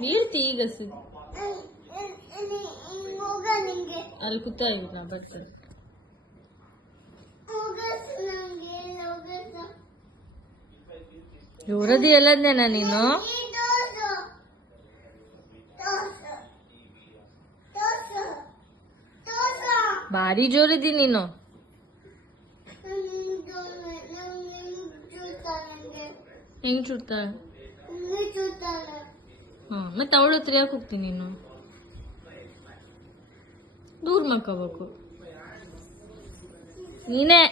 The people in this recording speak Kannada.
ಬೀಳ್ತಿ ಈಗ ಅಲ್ಲಿ ಕೂತಾ ಇದ್ದೀನಿ ನಾ ಬರ್ತದೆ. ಜೋರದಿ ಎಲ್ಲದ್ನೇನ ನೀನು? ಭಾರಿ ಜೋರಿದಿ ನೀನು. ಹೆಂಗ್ ಚುಡ್ತಾಳ? ಮತ್ತೆ ಅವಳ ಹತ್ರ ಯಾಕೆ ಹೋಗ್ತೀನಿ ನೀನು? ದೂರ ಮಕ್ಕೋಬೇಕು ನೀನೇ.